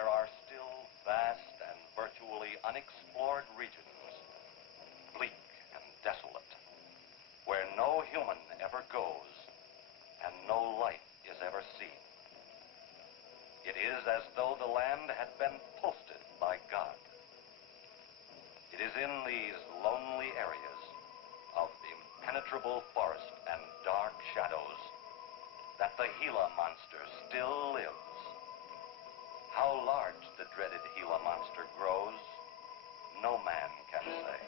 there are still vast and virtually unexplored regions, bleak and desolate, where no human ever goes and no life is ever seen. It is as though the land had been posted by God. It is in these lonely areas of the impenetrable forest and dark shadows that the Gila monster still lives. How large the dreaded Gila monster grows, no man can say.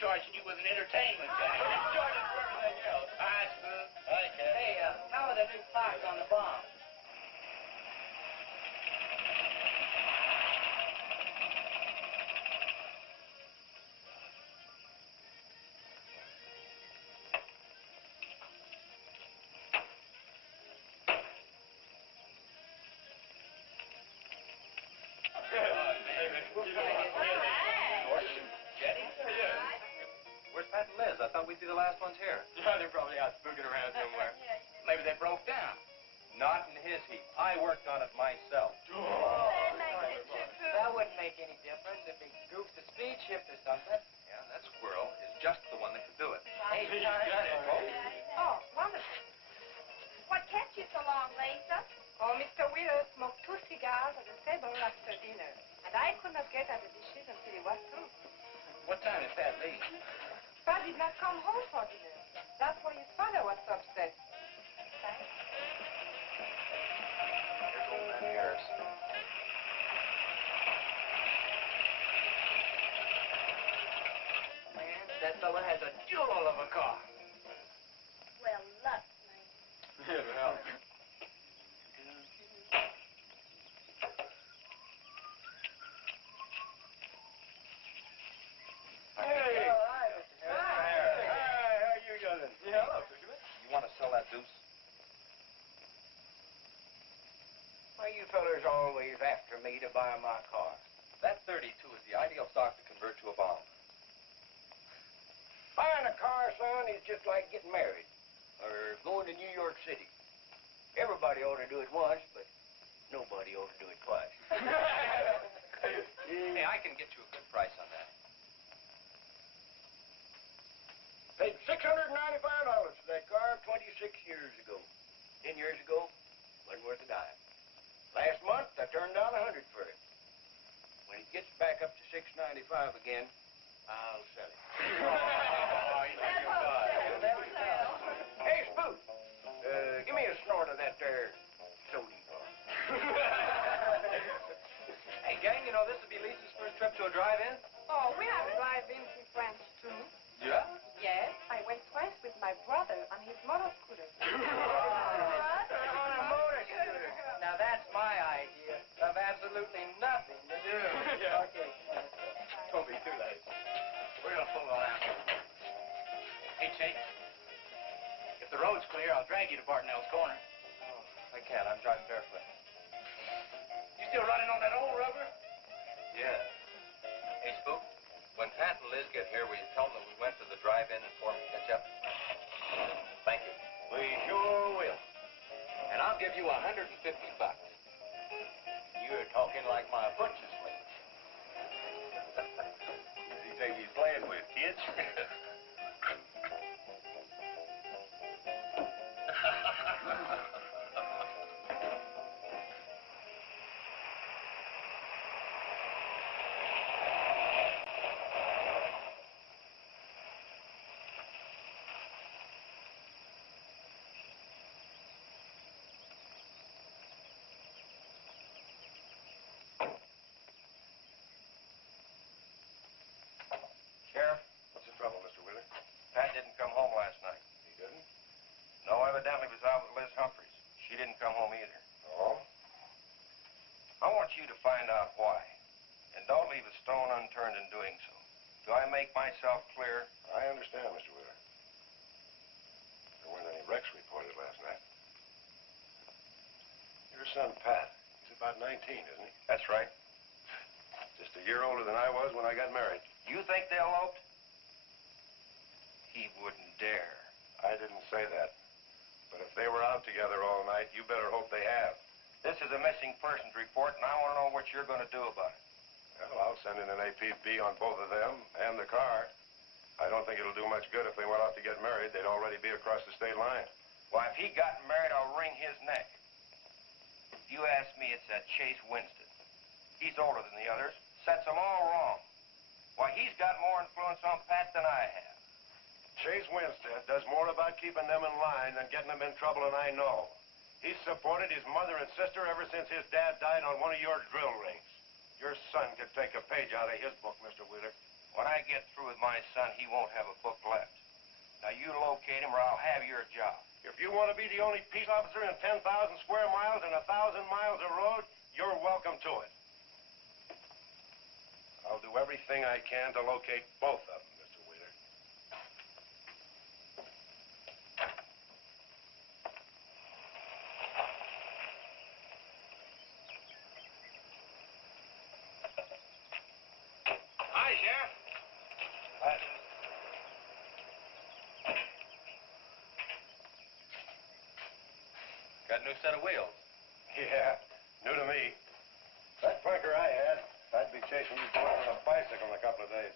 Charging you with an entertainment tax. Charging for everything else. Hi, Spook. Hi, Ken. Hey, how are the new clocks on the bomb? I thought we'd be the last ones here. Yeah, they're probably out spooking around somewhere. Maybe they broke down. Not in his heap. I worked on it myself. That wouldn't make any difference if he goofed the speed shift or something. Yeah, that squirrel is just the one that could do it. Hey, He's got it. Oh, wonderful. What kept you so long, Lisa? Oh, Mr. Wheeler smoked 2 cigars at the table after dinner, and I could not get at the dishes until he was through. What time is that, Lee? Pa did not come home for dinner. That's why his father was so upset. Thanks. Here's old man Harris. Man, that fella has a jewel of a car. Well, look, man. Yeah, well. Hey! Oh, hi, Mr. Harris. Hi, how you doing? Yeah, hello, Fisherman. You want to sell that deuce? Why you fellers always after me to buy my car? That 32 is the ideal stock to convert to a bomb. Buying a car, son, is just like getting married or going to New York City. Everybody ought to do it once, but nobody ought to do it twice. Hey, I can get you a good price on that. Paid $695 for that car 26 years ago. 10 years ago, wasn't worth a dime. Last month, I turned down 100 for it. When it gets back up to $695 again, I'll sell it. Hey, Spook, give me a snort of that there sody bar. road's clear, I'll drag you to Bartonell's Corner. Oh, I can't. I'm driving barefoot. You still running on that old rubber? Yeah. Hey, Spook, when Pat and Liz get here, will you tell them that we went to the drive-in and for them to catch up? Thank you. We sure will. And I'll give you $150. You're talking like my butcher's lady. Who do you think he's playing with, kids? Sheriff, What's the trouble, Mr. Wheeler? Pat didn't come home last night. He didn't? No, evidently was out with Liz Humphreys. She didn't come home either. Oh? I want you to find out why. And don't leave a stone unturned in doing so. Do I make myself clear? I understand, Mr. Wheeler. There weren't any wrecks reported last night. Your son, Pat, he's about 19, isn't he? That's right. Just a year older than I was when I got married. You think they eloped? He wouldn't dare. I didn't say that. But if they were out together all night, you better hope they have. This is a missing persons report, and I want to know what you're going to do about it. Well, I'll send in an APB on both of them and the car. I don't think it'll do much good if they went out to get married. They'd already be across the state line. Why, if he got married, I'll wring his neck. If you ask me, it's that Chase Winston. He's older than the others. Sets them all wrong. Why, he's got more influence on Pat than I have. Chase Winstead does more about keeping them in line than getting them in trouble, and I know. He's supported his mother and sister ever since his dad died on one of your drill rigs. Your son could take a page out of his book, Mr. Wheeler. When I get through with my son, he won't have a book left. Now, you locate him or I'll have your job. If you want to be the only peace officer in 10,000 square miles and 1,000 miles of road, you're welcome to it. I'll do everything I can to locate both of them, Mr. Wheeler. Hi, Sheriff. Got a new set of wheels. Yeah, new to me. That clunker I had, I'd be chasing you boys on a bicycle in a couple of days.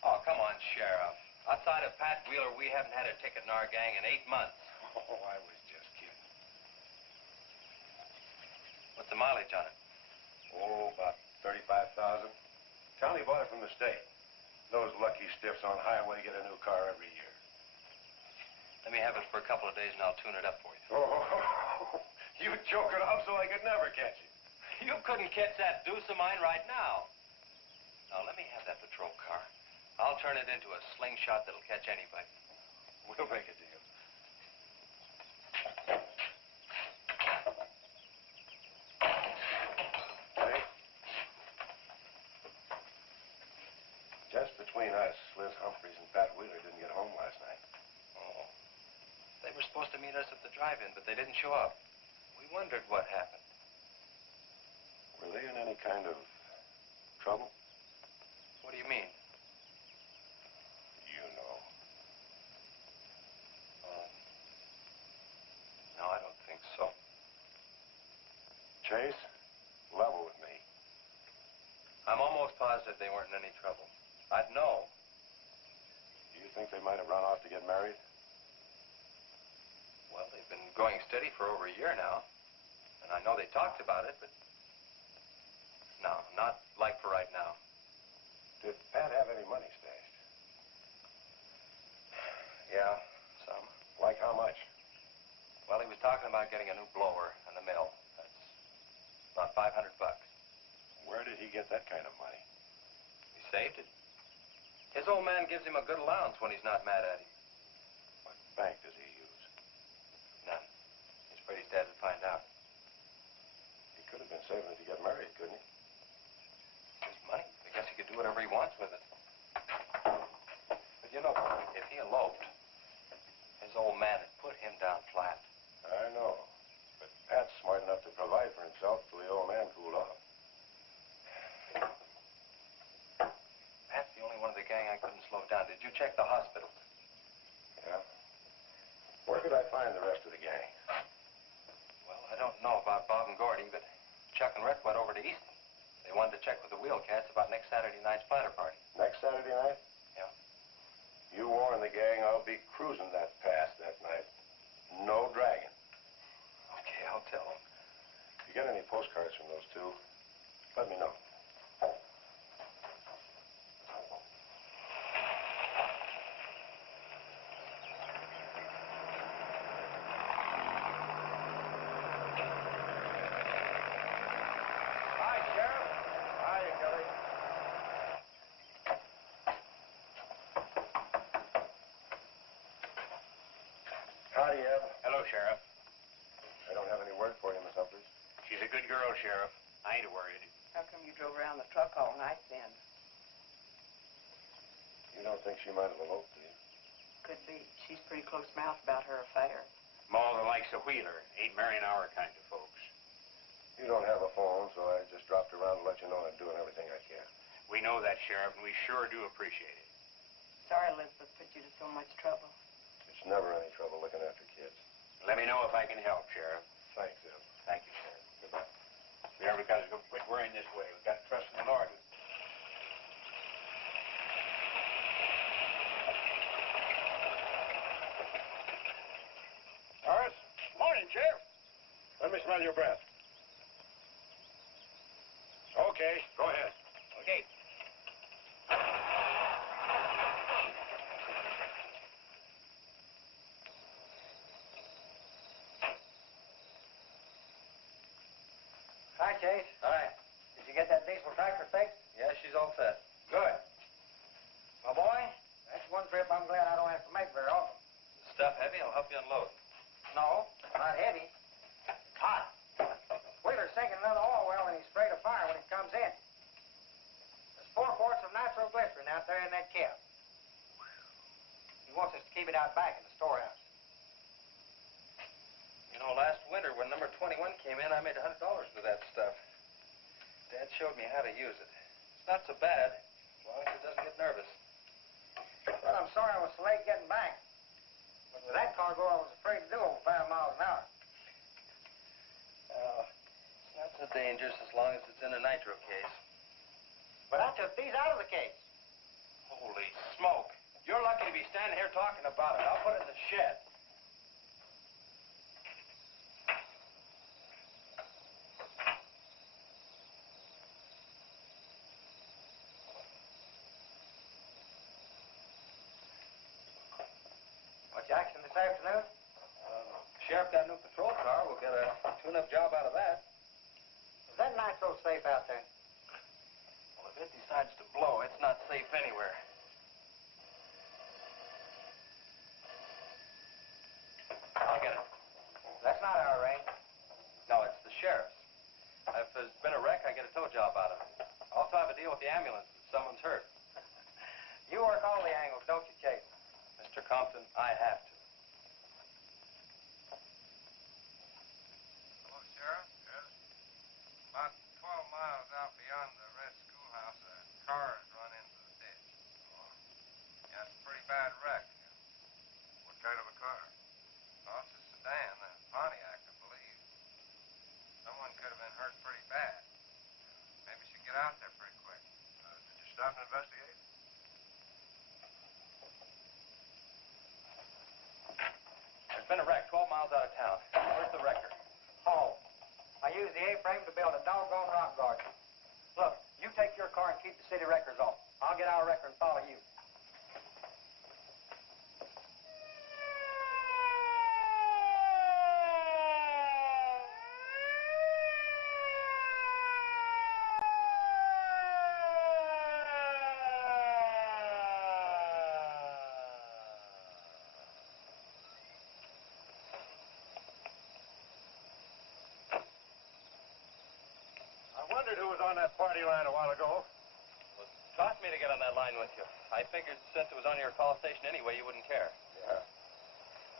Oh, come on, Sheriff. Outside of Pat Wheeler, we haven't had a ticket in our gang in 8 months. Oh, I was just kidding. What's the mileage on it? Oh, about 35,000. County bought it from the state. Those lucky stiffs on highway get a new car every year. Let me have it for a couple of days and I'll tune it up for you. Oh, you choke it off so I could never catch it. You couldn't catch that deuce of mine right now. Now, let me have that patrol car. I'll turn it into a slingshot that'll catch anybody. We'll make a deal. Hey. Just between us, Liz Humphreys and Pat Wheeler didn't get home last night. Oh. They were supposed to meet us at the drive-in, but they didn't show up. We wondered what happened. Were they in any kind of trouble? What do you mean? You know. No, I don't think so. Chase, level with me. I'm almost positive they weren't in any trouble. I'd know. Do you think they might have run off to get married? Well, they've been going steady for over a year now. And I know they talked about it, but... No, not like for right now. Did Pat have any money stashed? Yeah, some. Like how much? Well, he was talking about getting a new blower and a mill. That's about $500. Where did he get that kind of money? He saved it. His old man gives him a good allowance when he's not mad at him. What bank does he use? None. He's afraid his dad would find out. He could have been saving it to get married, couldn't he? His money. I guess he could do whatever he wants with it. But you know, if he eloped, his old man had put him down you check the hospital? Yeah. Where could I find the rest of the gang? Well, I don't know about Bob and Gordy, but Chuck and Rick went over to Easton. They wanted to check with the Wheelcats about next Saturday night's splatter party. Next Saturday night? Yeah. You warn the gang I'll be cruising that pass that night. No dragging. Okay, I'll tell them. If you get any postcards from those two, let me know. Hi, Sheriff. Hiya, Kelly. Howdy, Eb. Hello, Sheriff. I don't have any word for you, Miss Humphries. She's a good girl, Sheriff. I ain't worried. How come you drove around the truck all night then? You don't think she might have eloped, do you? Could be. She's pretty close-mouthed about her affair. Ma that likes a wheeler ain't marrying our kind of folks. You don't have a phone, so I just dropped around to let you know I'm doing everything I can. We know that, Sheriff, and we sure do appreciate it. Sorry Elizabeth put you to so much trouble. It's never any trouble looking after kids. Let me know if I can help, Sheriff. Thanks, Eb. Thank you, Sheriff. Goodbye. There, everybody's going to quit worrying this way. We've got to trust in the Lord. Horace? Morning, Sheriff. Let me smell your breath. Okay, go ahead. Okay. Hi, Chase. Hi. Did you get that diesel tractor fixed? Yeah, she's all set. Good. My boy, that's one trip I'm glad I don't have to make very often. Stuff heavy? I'll help you unload. No, not heavy. Hot. Wheeler's sinking another oil well and he's afraid of fire when it comes in. There's 4 quarts of nitroglycerin out there in that cap. He wants us to keep it out back in the storehouse. You know, last winter when number 21 came in, I made $100 with that stuff. Dad showed me how to use it. It's not so bad, as long as it doesn't get nervous. Well, I'm sorry I was so late getting back. But with that cargo, I was afraid to do over 5 miles an hour. It's not so dangerous as long as it's in a nitro case. But I took these out of the case. Holy smoke. You're lucky to be standing here talking about it. I'll put it in the shed. Much action this afternoon? Sheriff got a new patrol car. We'll get a tune-up job out of that. Is that nitro safe out there? Well, if it decides to blow, it's not safe anywhere. I'll get it. That's not our range. No, it's the sheriff's. If there's been a wreck, I get a tow job out of it. I also have a deal with the ambulance if someone's hurt. You work all the angles, don't you, Chase? Mr. Compton, I have to. Hello, Sheriff. Yes. About 12 miles out beyond the red schoolhouse, a car has run into the ditch. Oh. Yeah, it's a pretty bad wreck. What kind of a car? Oh, it's a sedan, a Pontiac, I believe. Someone could have been hurt pretty bad. Maybe we should get out there pretty quick. Did you stop and investigate? There's been a wreck 12 miles out of town. Where's the wrecker? Oh. I used the A-frame to build a doggone rock garden. Look, you take your car and keep the city wreckers off. I'll get our wrecker and follow you. I wondered who was on that party line a while ago. Well, it cost me to get on that line with you. I figured since it was on your call station anyway, you wouldn't care. Yeah.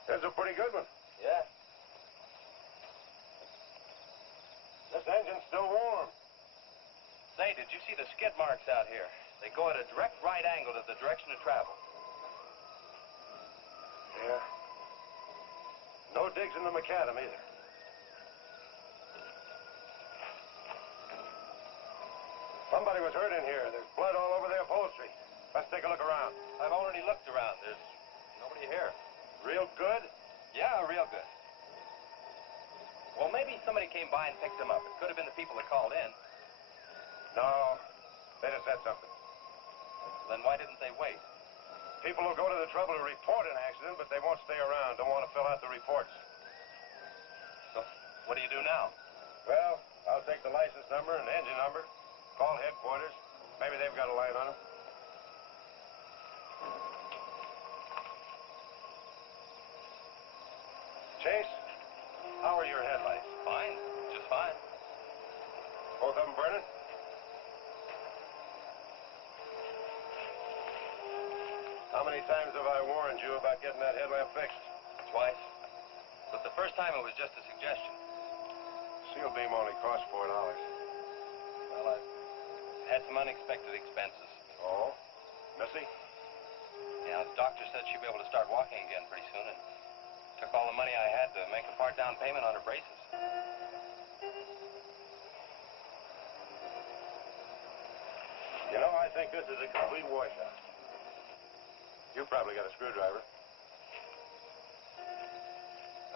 That's a pretty good one. Yeah. This engine's still warm. Say, did you see the skid marks out here? They go at a direct right angle to the direction of travel. Yeah. No digs in the macadam either. Somebody was hurt in here. There's blood all over the upholstery. Let's take a look around. I've already looked around. There's nobody here. Real good? Yeah, real good. Well, maybe somebody came by and picked them up. It could have been the people that called in. No. They'd have said something. Then why didn't they wait? People will go to the trouble to report an accident, but they won't stay around. Don't want to fill out the reports. So, what do you do now? Well, I'll take the license number and engine number, call headquarters. Maybe they've got a line on them. Chase, how are your headlights? Fine. Just fine. Both of them burning? How many times have I warned you about getting that headlamp fixed? Twice. But the first time it was just a suggestion. Seal beam only costs $4. Well, I had some unexpected expenses. Oh? Missy? Yeah, the doctor said she'd be able to start walking again pretty soon, and took all the money I had to make a part down payment on her braces. You know, I think this is a complete washout. You probably got a screwdriver.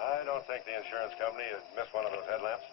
I don't think the insurance company would miss one of those headlamps.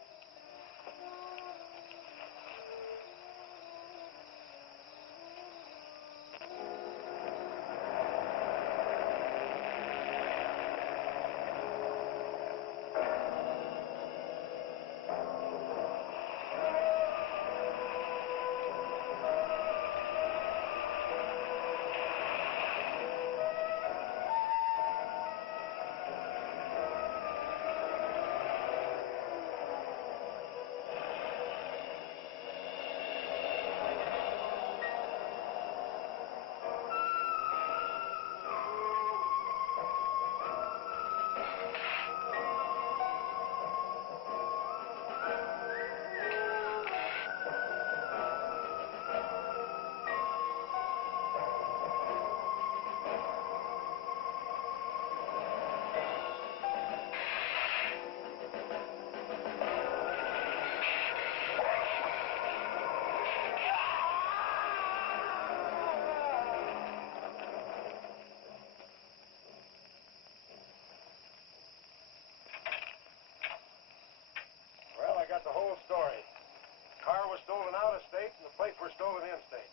Well, I got the whole story. The car was stolen out of state, and the plates were stolen in state.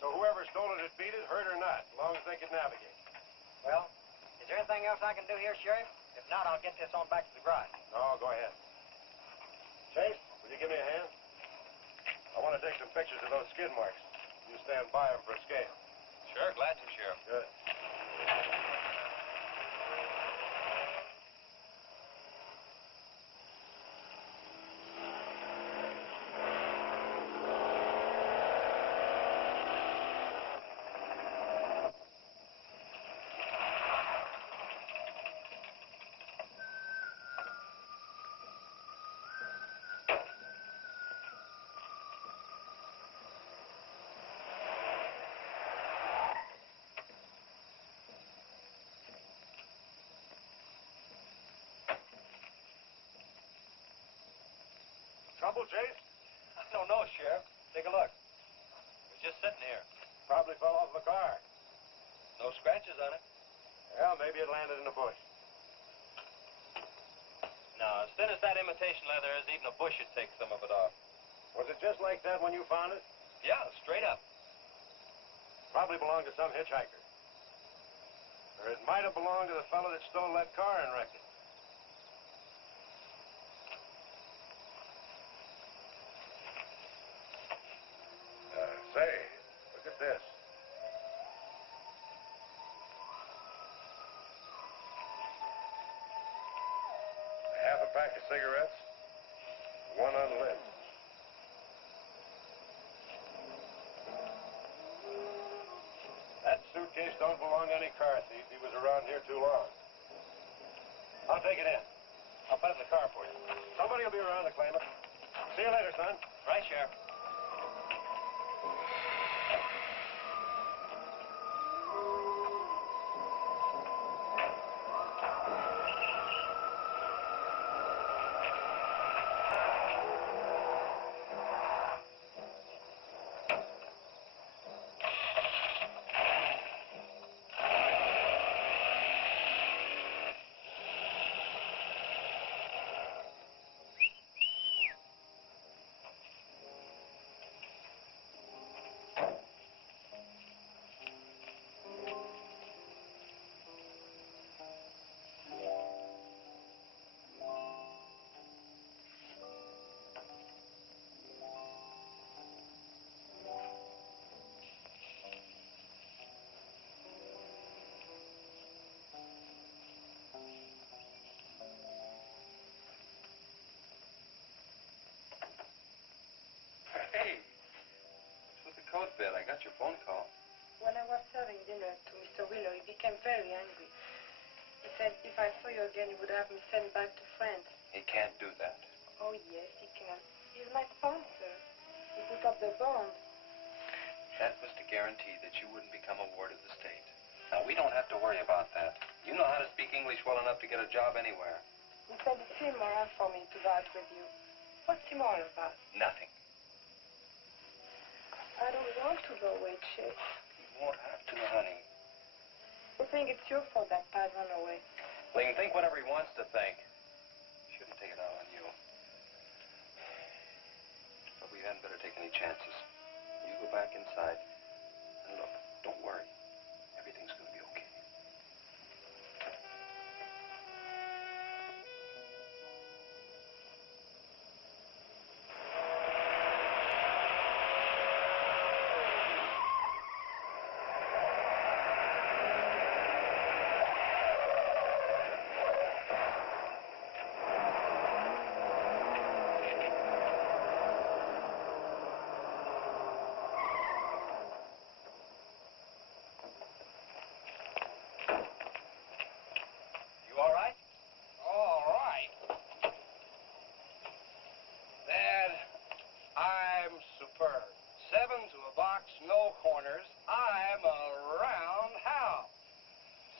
So whoever stole it beat it, hurt or not, as long as they could navigate. Well, is there anything else I can do here, Sheriff? If not, I'll get this on back to the garage. No, go ahead. Chase, will you give me a hand? I want to take some pictures of those skid marks. You stand by them for a scale. Sure, glad to, Sheriff. Good. Trouble, Chase? I don't know, Sheriff. Take a look. It was just sitting here. Probably fell off the car. No scratches on it. Well, maybe it landed in a bush. No, as thin as that imitation leather is, even a bush would take some of it off. Was it just like that when you found it? Yeah, straight up. Probably belonged to some hitchhiker. Or it might have belonged to the fellow that stole that car and wrecked it. Say, look at this. Half a pack of cigarettes, one unlit. That suitcase don't belong to any car thief. He was around here too long. I'll take it in. I'll put it in the car for you. Somebody will be around to claim it. See you later, son. Right, Sheriff. got your phone call. When I was serving dinner to Mr. Wheeler, he became very angry. He said if I saw you again, he would have me sent back to France. He can't do that. Oh, yes, he can. He's my sponsor. He put up the bond. That was to guarantee that you wouldn't become a ward of the state. Now, we don't have to worry about that. You know how to speak English well enough to get a job anywhere. He said it's immoral for me to go out with you. What's immoral about? Nothing. I don't want to go away, Chase. You won't have to, honey. I think it's your fault that Paz ran away. Well, he can think whatever he wants to think. Shouldn't take it out on you. But we hadn't better take any chances. You go back inside. And look, don't worry. Everything's going to be okay. You all right? All right. Dad, I'm superb. 7 to a box, no corners. I'm a roundhouse.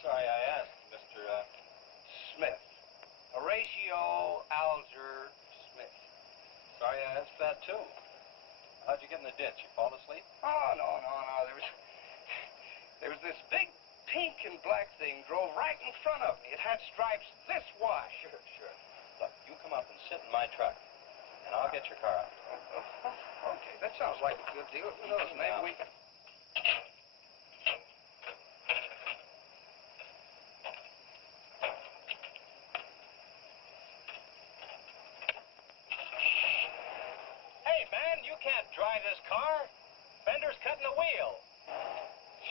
Sorry I asked, Mr. Smith. Horatio Alger Smith. Sorry I asked that, too. How'd you get in the ditch? You fall asleep? Oh, no. There was this big pink and black thing drove right in front of me. It had stripes this wide. Sure. Look, you come up and sit in my truck, and I'll get your car out. Okay, that sounds like a good deal. Who knows, maybe we can... Hey, man, you can't drive this car. Fender's cutting the wheel.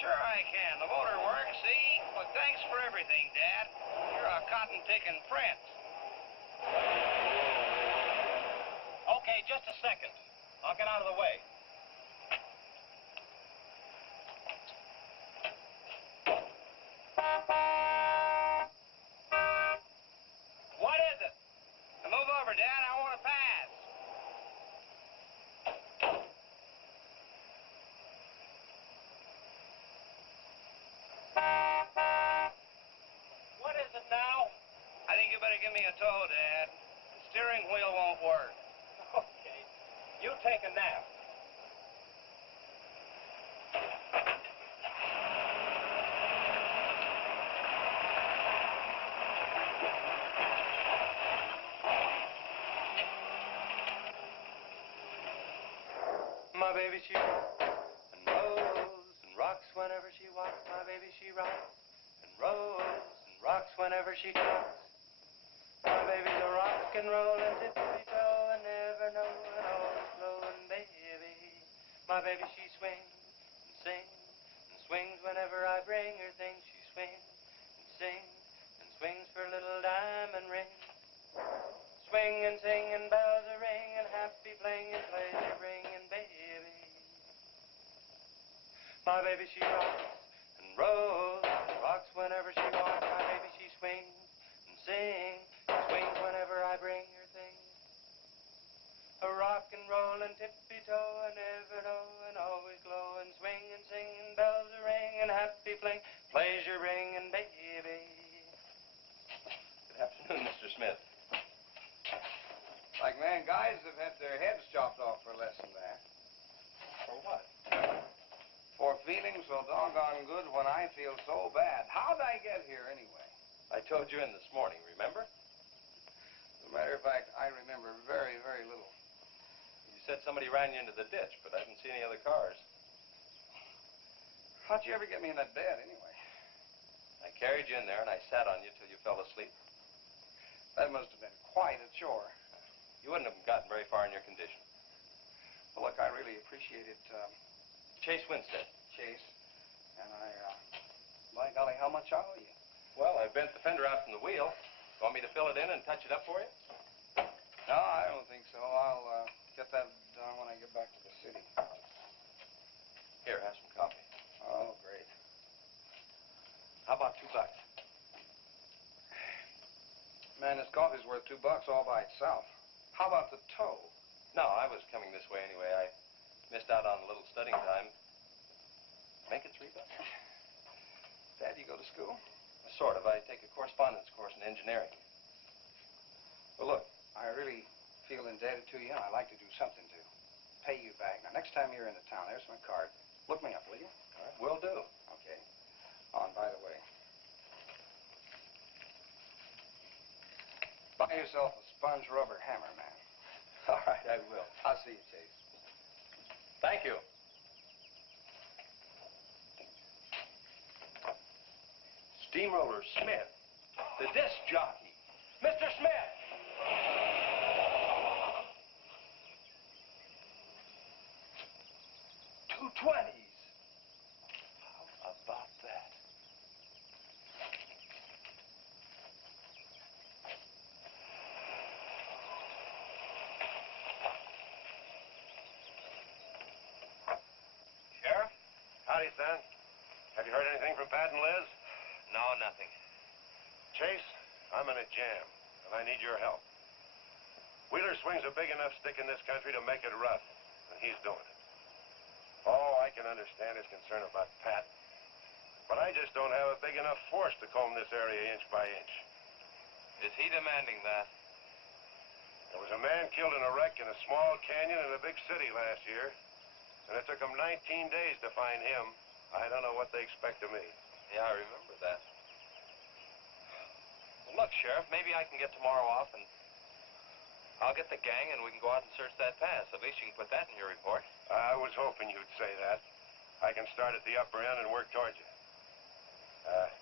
Sure I can. The motor works, see? But thanks for everything, Dad. You're a cotton-picking prince. Okay, just a second. I'll get out of the way. What is it? Move over, Dad. I want to pass. What is it now? I think you better give me a tow, Dad. The steering wheel won't work. Okay. You take a nap. My baby, she rocks and rolls and rocks whenever she walks. My baby, she rocks and rolls and rocks whenever she talks. My baby's a rock and rollin', tippy-toe, and never knowin', always blowin' baby. My baby, she swings and sings and swings whenever I bring her things. She swings and sings and swings for a little diamond ring. Swing and sing and bells a ring and happy playing and pleasure bringing baby. My baby, she rocks and rolls and rocks whenever she walks. My baby, she swings and sings and swings whenever I bring her things. A rock and roll and tippy-toe and ever know and always glow and swing and sing and bells a ring and happy playing, pleasure bringing baby. Good afternoon, Mr. Smith. Like man, guys have had their heads chopped off for less than that. For what? For feeling so doggone good when I feel so bad. How'd I get here anyway? I towed you in this morning, remember? As a matter of fact, I remember very, very little. You said somebody ran you into the ditch, but I didn't see any other cars. How'd you ever get me in that bed anyway? I carried you in there and I sat on you till you fell asleep. That must have been quite a chore. You wouldn't have gotten very far in your condition. Well, look, I really appreciate it, Chase Winstead. Chase. And by golly, how much I owe you? Well, I bent the fender out from the wheel. Want me to fill it in and touch it up for you? No, I don't think so. I'll get that done when I get back to the city. Here, have some coffee. Oh, great. How about $2? Man, this coffee's worth $2 all by itself. How about the tow? No, I was coming this way anyway. I missed out on a little studying time. Make it $3. Dad, you go to school? Sort of. I take a correspondence course in engineering. Well, look, I really feel indebted to you, and I'd like to do something to pay you back. Now, next time you're in the town, there's my card. Look me up, will you? All right, will do. Okay. Oh, and by the way, buy yourself a sponge rubber hammer, man. All right, I will. I'll see you, Chase. Thank you. Steamroller Smith, the disc jockey. Mr. Smith! 220s. How about that? Sheriff? Howdy, son. Have you heard anything from Pat and Liz? No, nothing. Chase, I'm in a jam, and I need your help. Wheeler swings a big enough stick in this country to make it rough, and he's doing it. Oh, I can understand his concern about Pat, but I just don't have a big enough force to comb this area inch by inch. Is he demanding that? There was a man killed in a wreck in a small canyon in a big city last year, and it took them 19 days to find him. I don't know what they expect of me. Yeah, I remember that. Well, look, Sheriff, maybe I can get tomorrow off and I'll get the gang and we can go out and search that pass. At least you can put that in your report. I was hoping you'd say that. I can start at the upper end and work towards you.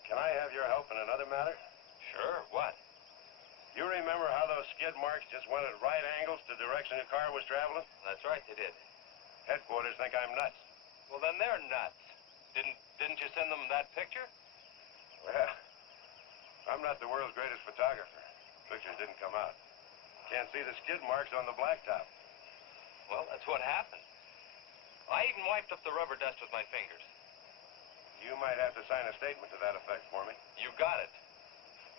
Can I have your help in another matter? Sure, what? You remember how those skid marks just went at right angles to the direction the car was traveling? That's right, they did. Headquarters think I'm nuts. Well, then they're nuts. Didn't you send them that picture? Well, I'm not the world's greatest photographer. Pictures didn't come out. Can't see the skid marks on the blacktop. Well, that's what happened. I even wiped up the rubber dust with my fingers. You might have to sign a statement to that effect for me. You got it.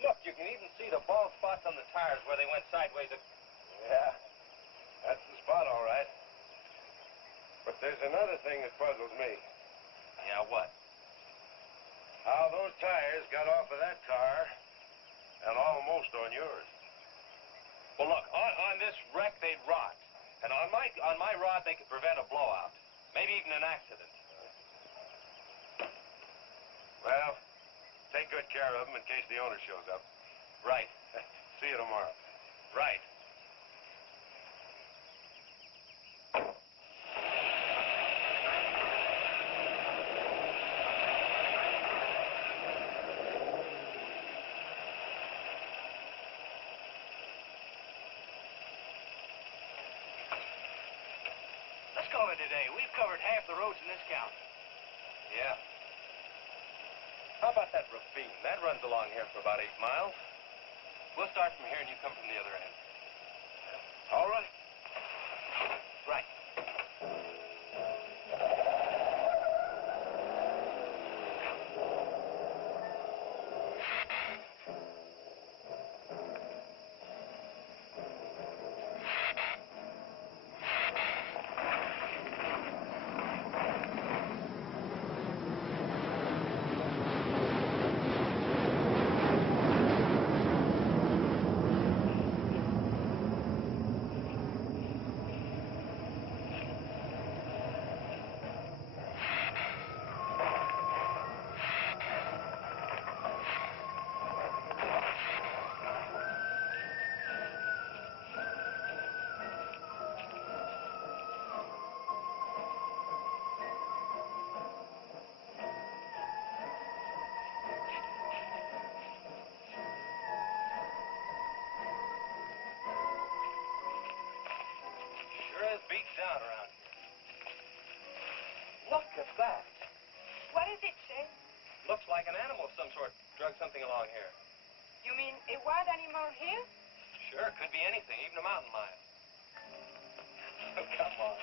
Look, you can even see the bald spots on the tires where they went sideways. Yeah, that's the spot, all right. But there's another thing that puzzles me. Yeah, what? How those tires got off of that car and almost on yours. Well, look, on this wreck, they'd rot. And on my rod, they could prevent a blowout. Maybe even an accident. Well, take good care of them in case the owner shows up. Right. See you tomorrow. Right. Let's call it a day. We've covered half the roads in this county. Yeah. How about that ravine? That runs along here for about 8 miles. We'll start from here and you come from the other end. All right. Right. Sure is beat down around here. Look at that. What is it, Shay? Looks like an animal of some sort drug something along here. You mean a wild animal here? Sure, could be anything, even a mountain lion. Oh, come on.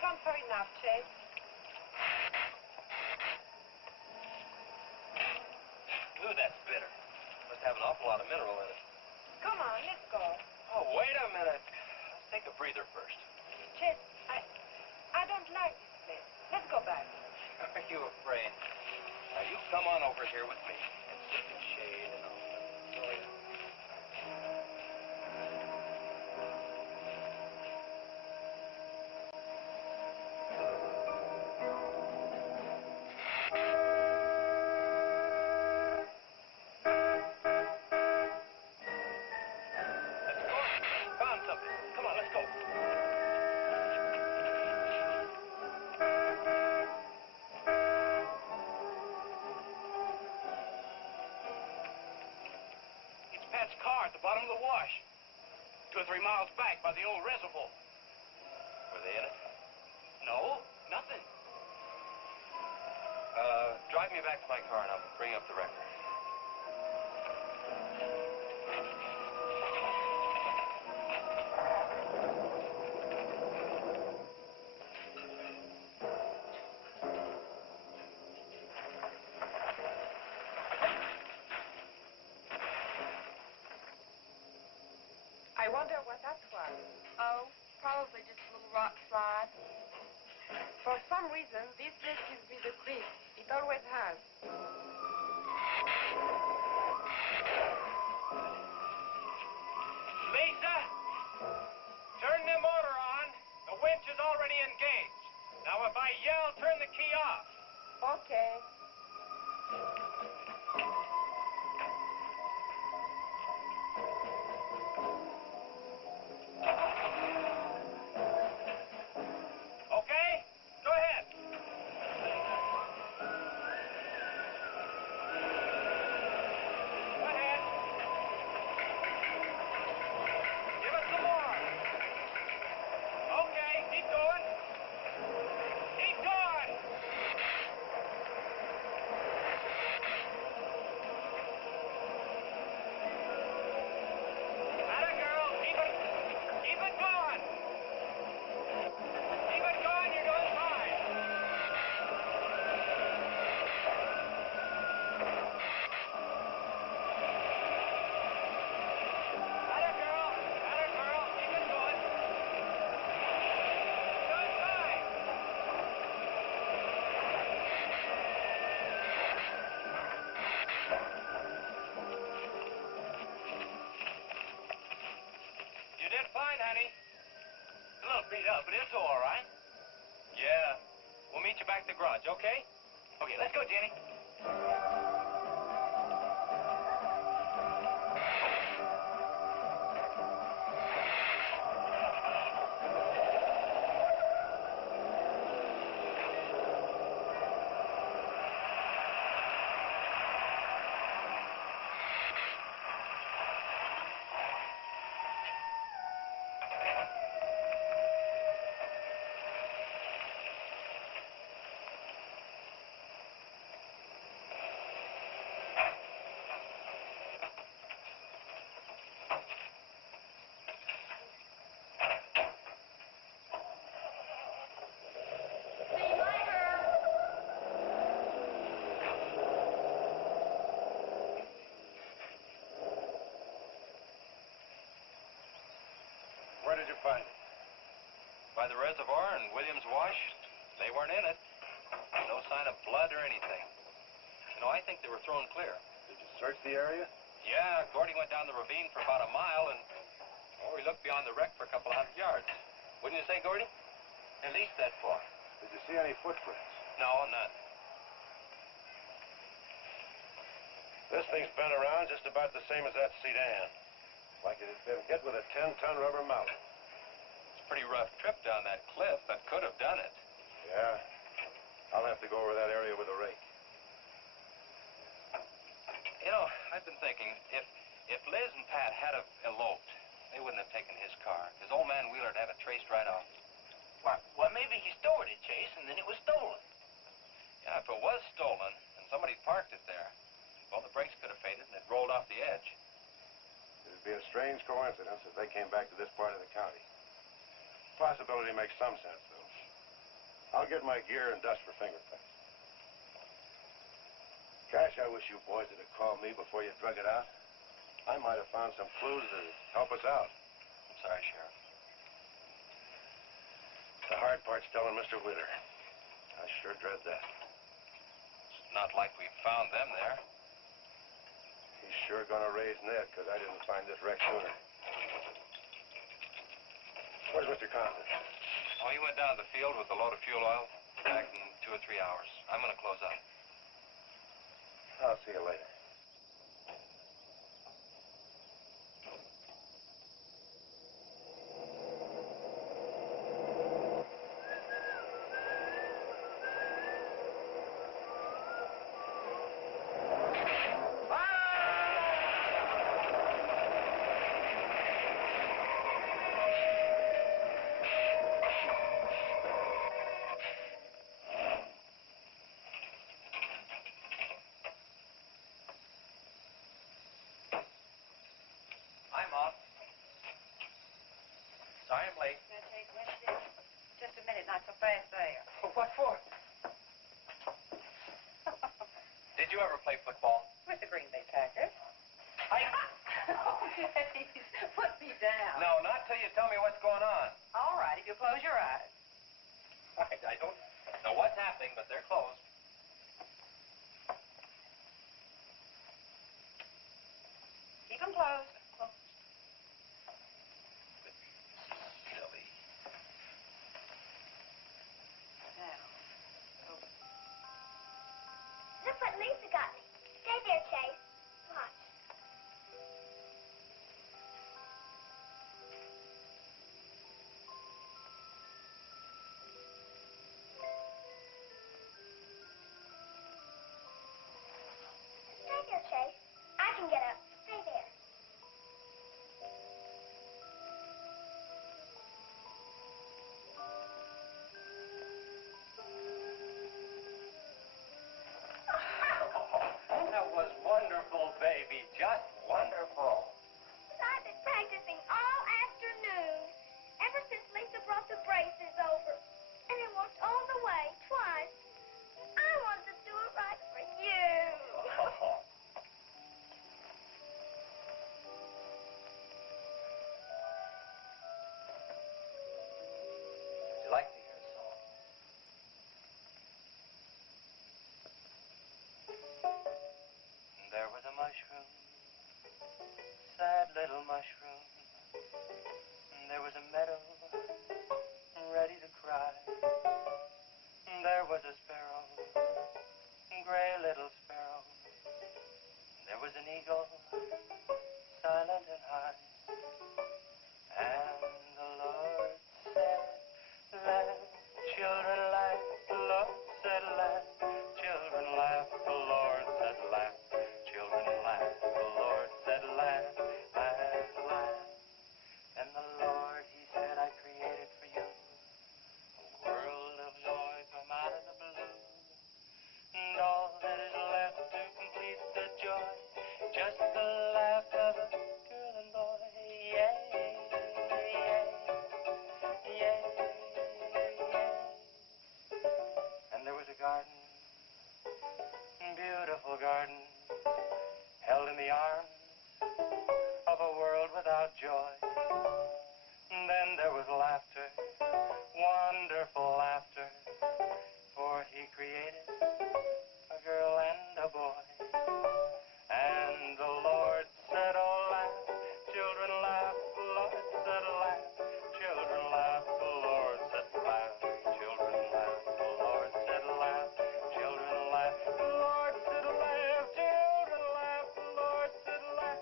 gone far enough, Chase. Ooh, that's bitter. Must have an awful lot of mineral in it. Come on, let's go. Oh, wait a minute. Let's take a breather first. Chase, I don't like this place. Let's go back. Are you afraid? Now, you come on over here with me and sit in shade and all. Show you. Let's go. Found something. Come on, let's go. It's Pat's car at the bottom of the wash. 2 or 3 miles back by the old reservoir. Were they in it? No, nothing. Drive me back to my car and I'll bring up the record. I wonder what that was. Oh, probably just a little rock slide. For some reason, this place gives me the creep. It always has. Lisa, turn the motor on. The winch is already engaged. Now, if I yell, turn the key off. Okay. Okay? Go ahead. Go ahead. Give us some more. Okay, keep going. Keep going. Atta girl, keep it going. Keep it going, you're doing fine. Atta girl, keep it going. Doing fine. You did fine, honey. It's a little beat up, but it's all right. Yeah. We'll meet you back at the garage, okay? Okay, let's go, Jenny. Where did you find it? By the reservoir and Williams Wash. They weren't in it. No sign of blood or anything. You know, I think they were thrown clear. Did you search the area? Yeah, Gordy went down the ravine for about a mile and, we looked beyond the wreck for a couple of 100 yards. Wouldn't you say, Gordy? At least that far. Did you see any footprints? No, none. This thing's been around just about the same as that sedan. Like it had been hit with a 10-ton rubber mallet. It's a pretty rough trip down that cliff, but could have done it. Yeah. I'll have to go over that area with a rake. You know, I've been thinking, if Liz and Pat had have eloped, they wouldn't have taken his car, because old man Wheeler'd have it traced right off. Well, maybe he stored it, Chase, and then it was stolen. Yeah, if it was stolen, and somebody parked it there, well, the brakes could have faded and it rolled off the edge. It'd be a strange coincidence if they came back to this part of the county. Possibility makes some sense, though. I'll get my gear and dust for fingerprints. Gosh, I wish you boys would have called me before you drug it out. I might have found some clues to help us out. I'm sorry, Sheriff. The hard part's telling Mr. Wheeler. I sure dread that. It's not like we found them there. He's sure gonna raise Ned, because I didn't find this wreck sooner. Where's Mr. Compton? Oh, he went down to the field with a load of fuel oil. Back in 2 or 3 hours. I'm gonna close up. I'll see you later. Hi, Mom. Sorry I'm late. Now, Chase, wait just a minute, not so fast there. What for? Did you ever play football? With the Green Bay Packers. I... Oh, Chase, put me down. No, not till you tell me what's going on. All right, if you close your eyes. I don't know what's happening, but they're closed. Keep them closed. Silly. Now, Look what Lisa got me. Stay there, Chase. Watch. Stay there, Chase. I can get up. Stay there. That was wonderful, baby. Just wonderful. I've been practicing all afternoon, ever since Lisa brought the braces over. And I walked all the way, twice. I wanted to do it right for you. Would you like to hear a song? There was a mushroom, sad little mushroom. There was a meadow, ready to cry. There was a sparrow, gray little sparrow. There was an eagle, silent and high. And the Lord said, laugh, children laugh. The Lord said, laugh, children laugh. The Lord said, laugh, children laugh. The Lord said, laugh, laugh, laugh. And the Lord, he said, I created for you a world of joy from out of the blue. And all that is left to complete the joy, just the laugh of a girl and boy. Yeah, yeah, yeah, yeah. And there was a garden, beautiful garden, held in the arms of a world without joy. And then there was laughter, wonderful laughter, for he created a girl and a boy. And the Lord said, oh, laugh, children laugh. The Lord said, laugh, children laugh. The Lord said, laugh, children laugh. The Lord said, laugh, children laugh. The Lord said, laugh, children laugh. The Lord said, laugh,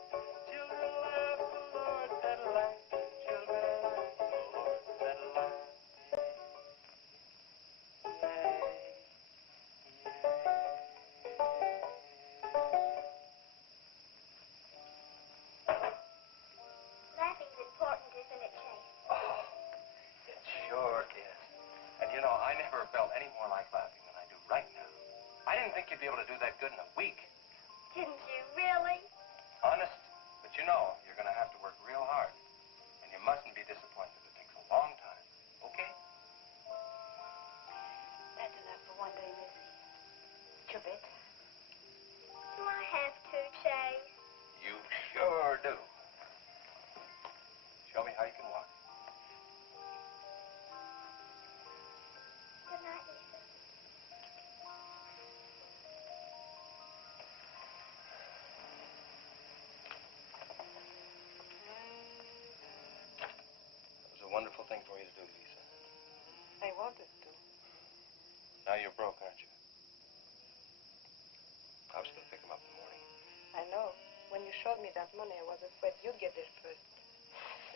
children laugh. The Lord said, laugh, children laugh. The Lord said, laugh. Laughing's important, isn't it, Chase? Oh, it sure is. And you know, I never felt any more like laughing than I do right now. I didn't think you'd be able to do that good in a week. Didn't you really? Honest. But you know, you're going to have to work real hard. And you mustn't be disappointed. It takes a long time. Okay? thing for you to do, Lisa. I wanted to. Now you're broke, aren't you? I was going to pick him up in the morning. I know. When you showed me that money, I was afraid you'd get there first.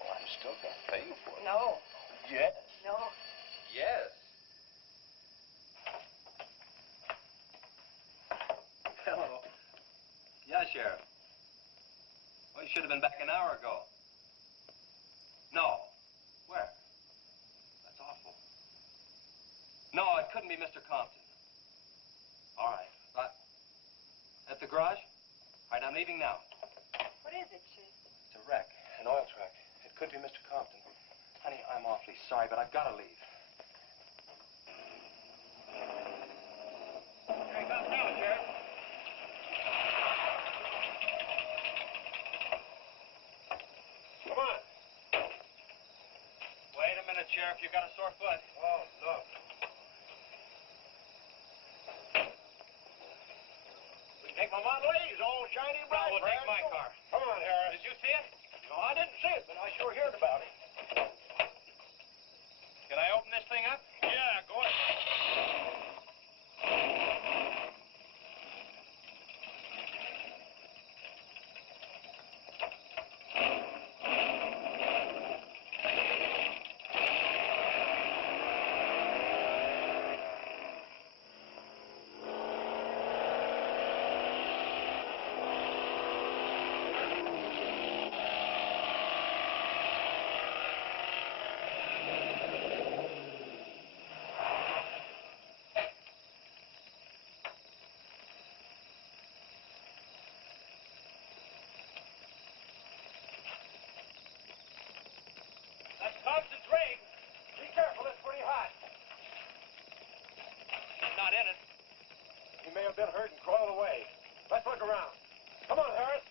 Well, I'm still going to pay you for it. No. Yes. No. Yes. Hello. Yeah, Sheriff. Well, you should have been back an hour ago. No. Where? That's awful. No, it couldn't be Mr. Compton. All right. At the garage? All right, I'm leaving now. What is it, Chase? It's a wreck, an oil truck. It could be Mr. Compton. Honey, I'm awfully sorry, but I've got to leave. Here he comes now, Sheriff. Come on. Wait a minute, Sheriff. You got a sore foot. Oh, look. Take my Model A, it's all shiny bright. We'll take my car. Come on, Harris. Did you see it? No, I didn't see it, but I sure heard about it. Can I open this thing up? Yeah, go ahead. That's Thompson's rig. Be careful, it's pretty hot. He's not in it. He may have been hurt and crawled away. Let's look around. Come on, Harris.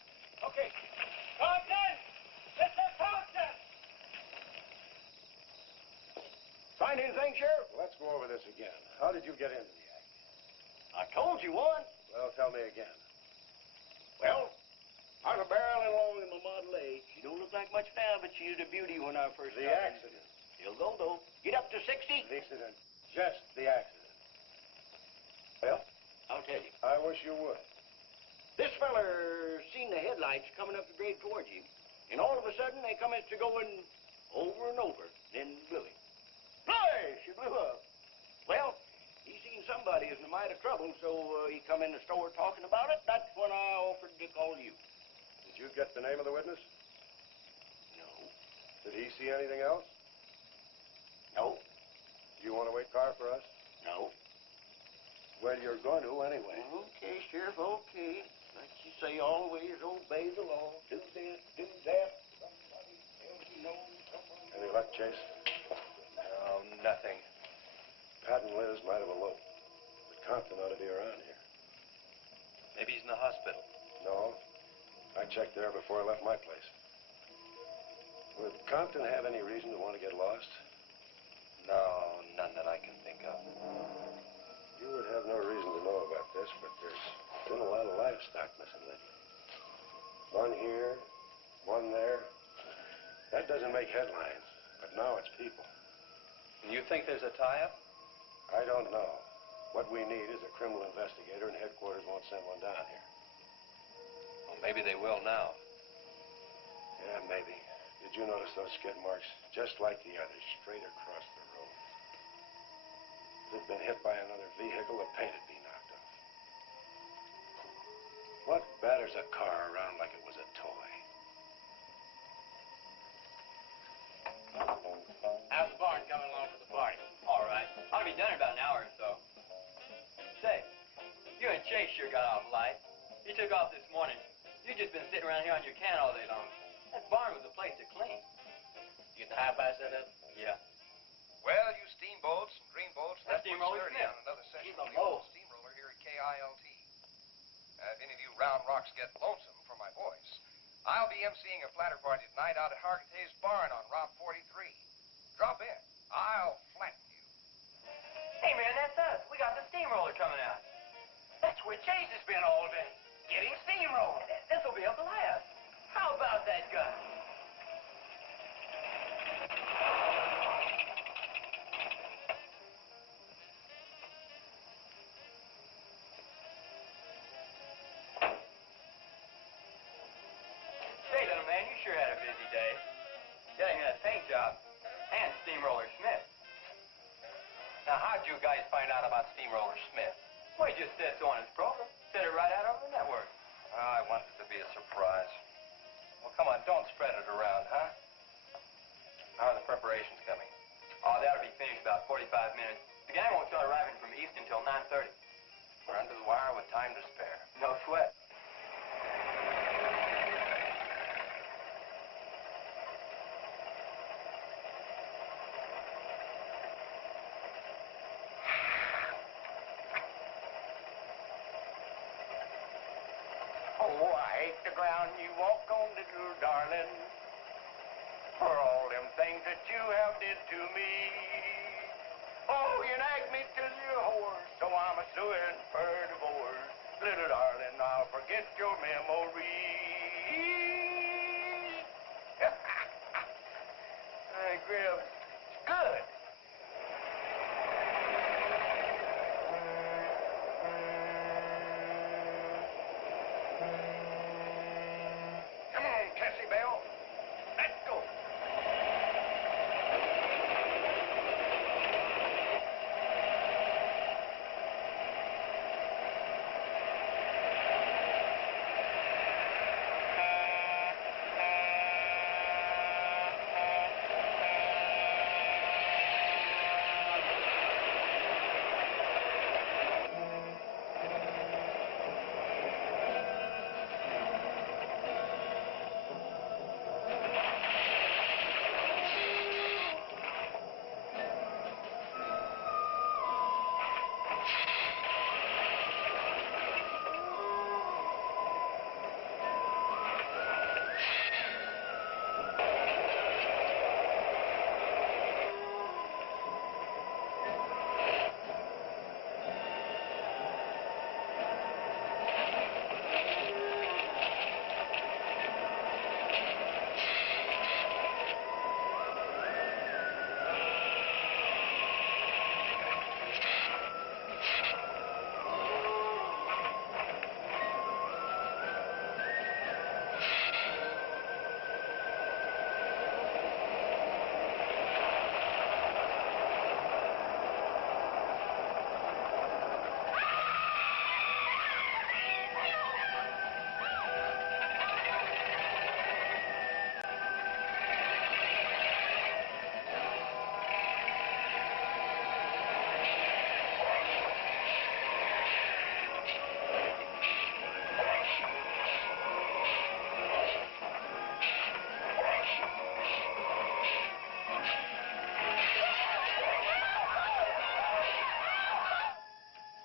Okay. Thompson! Mr. Thompson! Find anything, Sheriff? Let's go over this again. How did you get into the act? I told you once. Well, tell me again. Well, I was barreling along in my Model A. She don't look like much now, but she was a beauty when I first The got in. accident. She'll go, though. Get up to 60. The accident. Just the accident. Well, I'll tell you. I wish you would. This feller seen the headlights coming up the grade towards him, and all of a sudden they come to going over and over, then blew him. Hey, she blew up. Well, he seen somebody was in a mite of trouble, so he come in the store talking about it. That's when I offered to call you. Did you get the name of the witness? No. Did he see anything else? No. Do you want to wait car for us? No. Well, you're going to anyway. Okay, Sheriff, okay. Like you say, always obey the law. Do this, do that. Somebody tells you no, somebody... Any luck, Chase? No, nothing. Pat and Liz might have eloped, but Compton ought to be around here. Maybe he's in the hospital. No. I checked there before I left my place. Would Compton have any reason to want to get lost? No, none that I can think of. You would have no reason to know about this, but there's been a lot of livestock missing lately. One here, one there. That doesn't make headlines, but now it's people. You think there's a tie-up? I don't know. What we need is a criminal investigator, and headquarters won't send one down here. Well, maybe they will now. Yeah, maybe. Did you notice those skid marks? Just like the others, straight across the road. If they'd been hit by another vehicle, the paint would be knocked off. What batters a car around like it was a toy? How's the barn coming along for the party? All right. I'll be done in about an hour or so. Say, you and Chase sure got off light. He took off this morning. You've just been sitting around here on your can all day long. That barn was a place to clean. You get the hi-fi set up? Yeah. Well, you steamboats and dreamboats, That's let's get Steamroller sturdy Smith. on another session He's of a the old mo. steamroller here at KILT. If any of you round rocks get lonesome for my voice, I'll be emceeing a flatter party tonight out at Hargitay's barn on Route 43. Drop in. I'll flatten you. Hey, man, that's us. We got the steamroller coming out. That's where Chase has been all day, getting steamrolled. This will be a blast. How about that gun? sure had a busy day. Getting that paint job and Steamroller Smith. Now, how'd you guys find out about Steamroller Smith? Well, he just said so on his program. Said it right out over the network. I wanted it to be a surprise. Well, come on, don't spread it around, huh? How are the preparations coming? Oh, that'll be finished about 45 minutes. The gang won't start arriving from east until 9:30. We're under the wire with time to spare. No sweat. Oh, I hate the ground you walk on, little darling, for all them things that you have did to me. Oh, you nag me till you're hoarse, so I'm a suing for divorce. Little darling, I'll forget your memory. Hey, Gribbs, good. Come on, Cassie Bell. Let's go.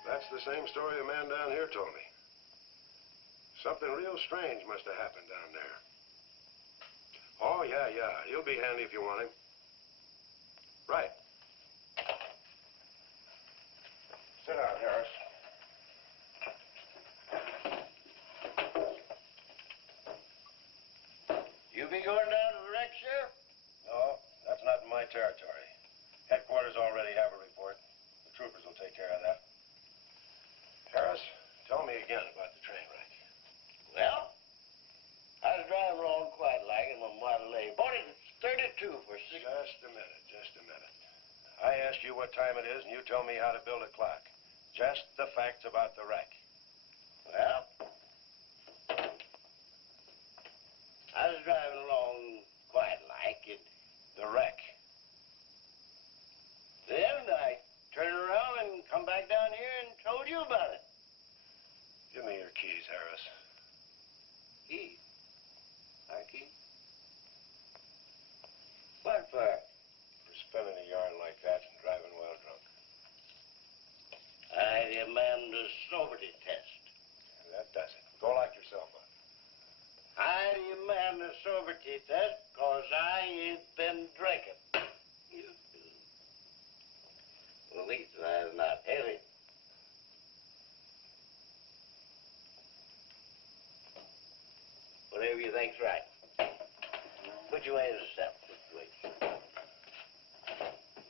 That's the same story a man down here told me. Something real strange must have happened down there. Oh, yeah. He'll be handy if you want him. Right. Sit down, Harris. You be going down to the wreck, Sheriff? No, that's not in my territory. Headquarters already have a report. The troopers will take care of that. Harris, tell me again about the train wreck. Well, I was driving along quite like in my Model A. Bought it at 32 for $6. Just a minute. I asked you what time it is, and you tell me how to build a clock. Just the facts about the wreck. Well, I was driving along quite like it. The wreck. Then I turned around and come back down here and told you about it. Give me your keys, Harris. Keys? Our keys? What for? For spinning a yarn like that and driving while drunk. I demand a sobriety test. That does it. Go lock yourself up. I demand a sobriety test because I ain't been drinking. At least I'm not heavy. Whatever you think's right. Put your way to the step. Put your way.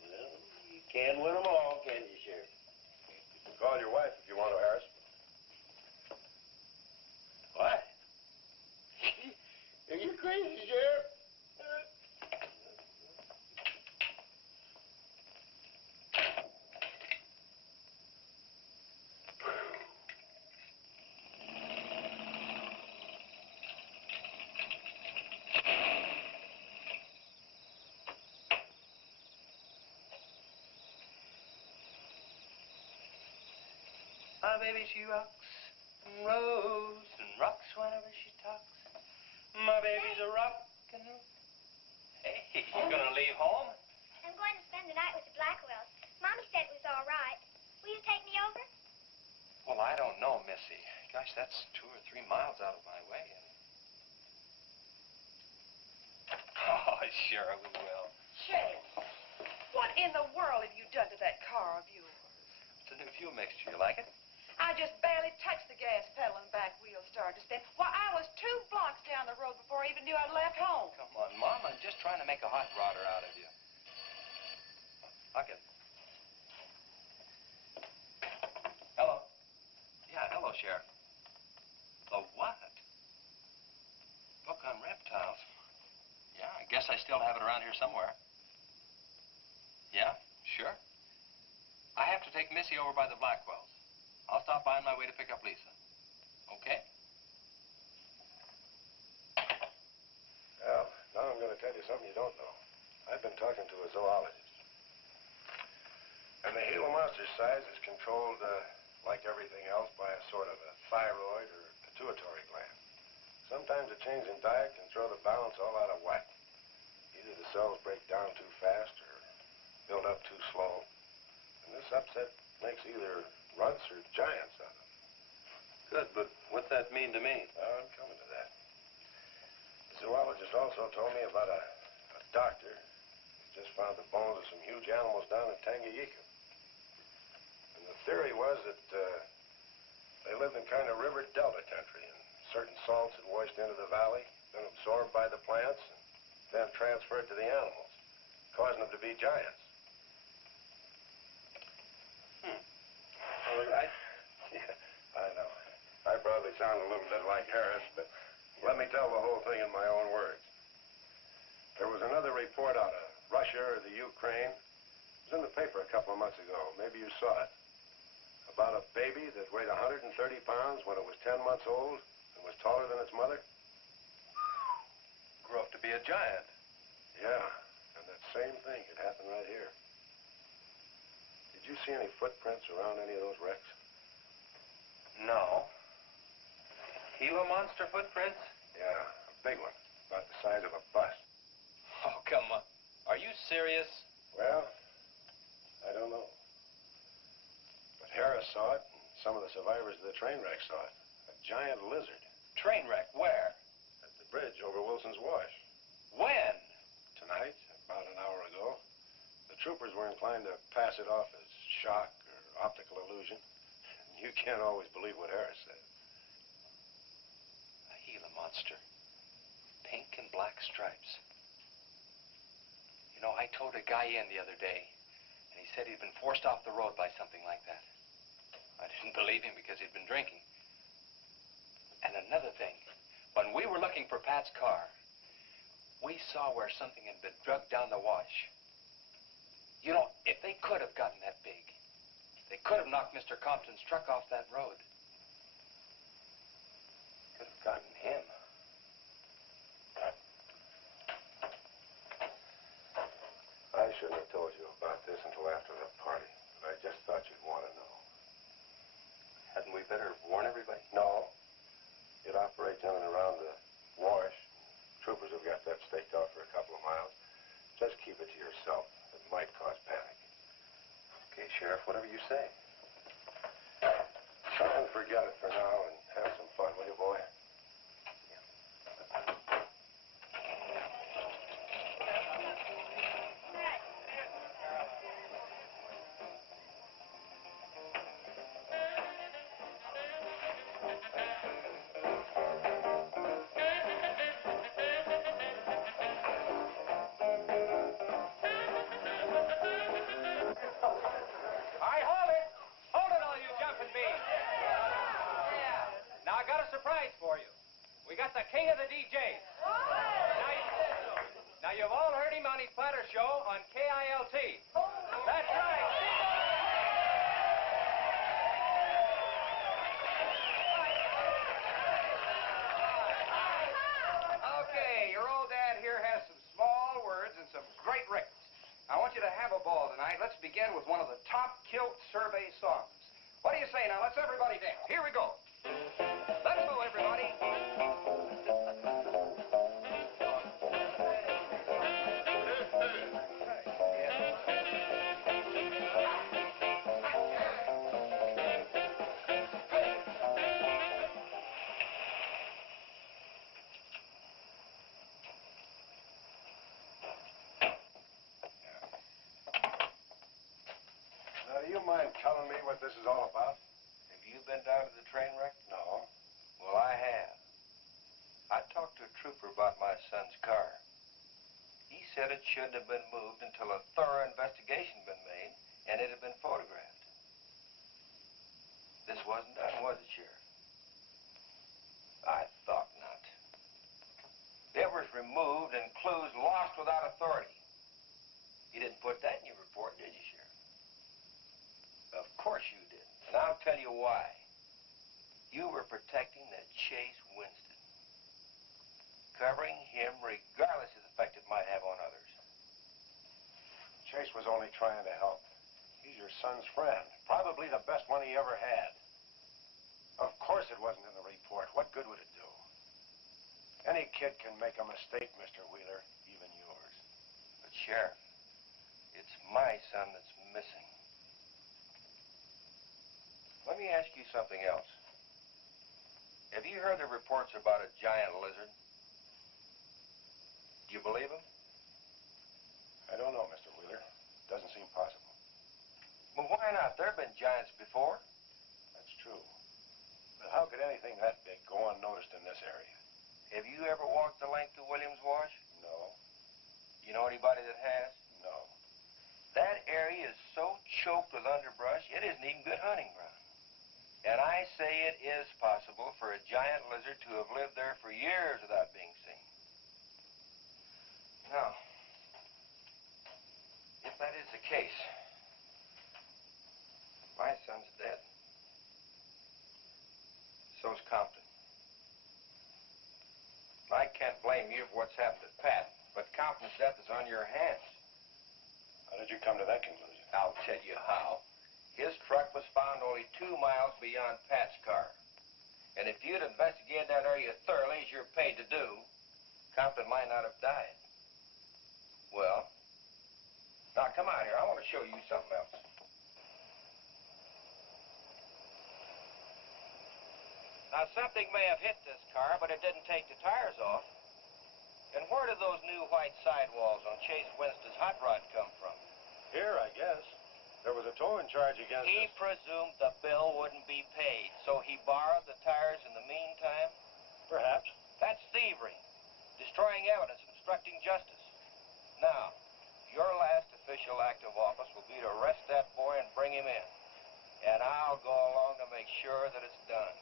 Well, you can't win them all, can you, Sheriff? Call your wife if you want to, Harris. What? Are you crazy, Sheriff? My baby, she rocks and rolls and rocks whenever she talks. My baby's a rockin'. Hey, you gonna leave home? I'm going to spend the night with the Blackwells. Mommy said it was all right. Will you take me over? Well, I don't know, Missy. Gosh, that's 2 or 3 miles out of my way. Oh, sure, we will. Chase, what in the world have you done to that car of yours? It's a new fuel mixture. You like it? I just barely touched the gas pedal and back wheel started to spin. Why, I was 2 blocks down the road before I even knew I'd left home. Come on, Mom. I'm just trying to make a hot rodder out of you. Huck it. Hello. Yeah, hello, Sheriff. The what? Book on reptiles. Yeah, I guess I still have it around here somewhere. Yeah, sure. I have to take Missy over by the Blackwells. I'll stop by on my way to pick up Lisa. Okay? Well, now I'm going to tell you something you don't know. I've been talking to a zoologist. And the Gila monster size is controlled, like everything else, by a sort of a thyroid or pituitary gland. Sometimes a change in diet can throw the balance all out of whack. Either the cells break down too fast or build up too slow. And this upset makes either runts or giants out of them. Good, but what's that mean to me? I'm coming to that. The zoologist also told me about a doctor who just found the bones of some huge animals down in Tanganyika. And the theory was that they lived in kind of river delta country, and certain salts had washed into the valley, been absorbed by the plants, and then transferred to the animals, causing them to be giants. Well, yeah, I know. I probably sound a little bit like Harris, but let me tell the whole thing in my own words. There was another report out of Russia or the Ukraine. It was in the paper a couple of months ago. Maybe you saw it. About a baby that weighed 130 pounds when it was 10 months old and was taller than its mother. Grew up to be a giant. Yeah, and that same thing could happen right here. Did you see any footprints around any of those wrecks? No. Gila monster footprints? Yeah, a big one, about the size of a bus. Oh, come on. Are you serious? Well, I don't know. But Harris saw it, and some of the survivors of the train wreck saw it. A giant lizard. Train wreck? Where? At the bridge over Wilson's Wash. When? Tonight, about an hour ago. The troopers were inclined to pass it off as shock or optical illusion. You can't always believe what Harris said. A Gila monster. Pink and black stripes. You know, I towed a guy in the other day, and he said he'd been forced off the road by something like that. I didn't believe him because he'd been drinking. And another thing, when we were looking for Pat's car, we saw where something had been drugged down the wash. You know, if they could have gotten that big, they could have knocked Mr. Compton's truck off that road. Could have gotten him. I shouldn't have told you about this until after the party, but I just thought you'd want to know. Hadn't we better warn everybody? No. It operates in and around the wash. Troopers have got that staked out for a couple of miles. Just keep it to yourself. It might cause panic. Okay, Sheriff, whatever you say. Try and forget it for now and have some fun, will you, boy? All right, hold it. Hold it, all you jumping beans. Yeah. Now, I got a surprise for you. We got the king of the DJs. Now, you've all heard him on his platter show on KILT. That's right. Okay, your old dad here has some small words and some great records. I want you to have a ball tonight. Let's begin with one of the top kilt survey songs. What do you you say now? Let's everybody dance. Here we go. Let's go, everybody. Now, do you mind telling me what this is all about? Have you been down to the train wreck? No. Well, I have. I talked to a trooper about my son's car. He said it shouldn't have been moved until a thorough investigation had been made and it had been photographed. This wasn't done, was it, Sheriff? I thought not. It was removed and clues lost without authority. You didn't put that in your report, did you, Sheriff? Of course you didn't. And I'll tell you why. You were protecting that Chase Winston. Covering him regardless of the effect it might have on others. Chase was only trying to help. He's your son's friend. Probably the best one he ever had. Of course it wasn't in the report. What good would it do? Any kid can make a mistake, Mr. Wheeler, even yours. But, Sheriff, it's my son that's missing. Let me ask you something else. Have you heard the reports about a giant lizard? Do you believe them? I don't know, Mr. Wheeler. Doesn't seem possible. Well, why not? There have been giants before. That's true. But how could anything that big go unnoticed in this area? Have you ever walked the length of Williams Wash? No. You know anybody that has? No. That area is so choked with underbrush, it isn't even good hunting ground. And I say it is possible for a giant lizard to have lived there for years without being seen. Now, if that is the case, my son's dead. So's Compton. I can't blame you for what's happened to Pat, but Compton's death is on your hands. How did you come to that conclusion? I'll tell you how. His truck was found only 2 miles beyond Pat's car. And if you'd investigated that area thoroughly, as you're paid to do, Compton might not have died. Well, now come out here. I want to show you something else. Now, something may have hit this car, but it didn't take the tires off. And where did those new white sidewalls on Chase Winston's hot rod come from? Here, I guess. There was a towing charge against He us. presumed the bill wouldn't be paid, so he borrowed the tires in the meantime? Perhaps. That's thievery, destroying evidence, obstructing justice. Now, your last official act of office will be to arrest that boy and bring him in. And I'll go along to make sure that it's done.